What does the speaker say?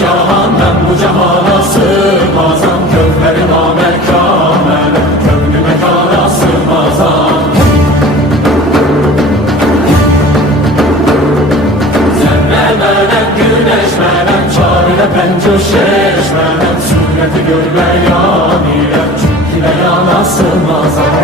cahan ben bu cahana sığmazam. Kövlerim amel könlü mekana sığmazam. Zerre melek güneş melek çarine pencoşeş melek sureti görme yanire çünkü yana sığmazam.